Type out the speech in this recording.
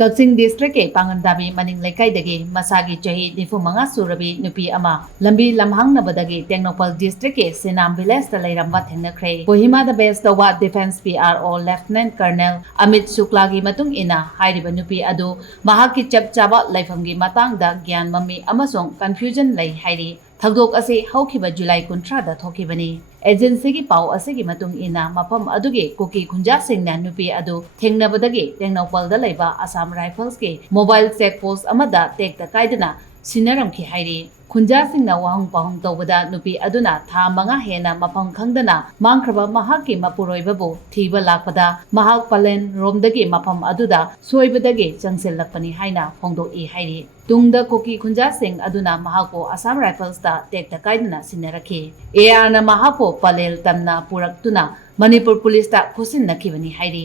Kaksing district ke Pangandabi Maning Lekaidagi Masagi Jahi Nifumanga Surabi Nupi Ama Lambi Lamangnabadagi Tengnoupal district ke Senam village Leiramba Thengnakhre Kohima the best of defense PRO Lieutenant Colonel Amit Suklagi matung ina hairiba nupi adu mahaki chap chaba laifamgi matangda gyan mami amasong confusion lai hairi thagdok ase haukiba July 13 da thokibani agency gi pau ase gi matung ina mapam aduge koki khunja singna nupi adu thengnabadagi Tengnoupal da laiba Assam Rifles ke mobile check post amada tek ta kaidana sinaram ki hairi khunja singna wahung pahung tawbada nupi aduna tha manga hena mapam khangdana mangkraba mahaki mapuroibabu thiba lakpada mahak palen romdagi mapam aduda soibadagi changselakpani haina phongdok I hairi tungda koki khunja sing aduna mahako Assam Rifles da tekta kaidana sinarakhi AR na mahako palel tamna puraktuna Manipur police ta khusin nakibani hairi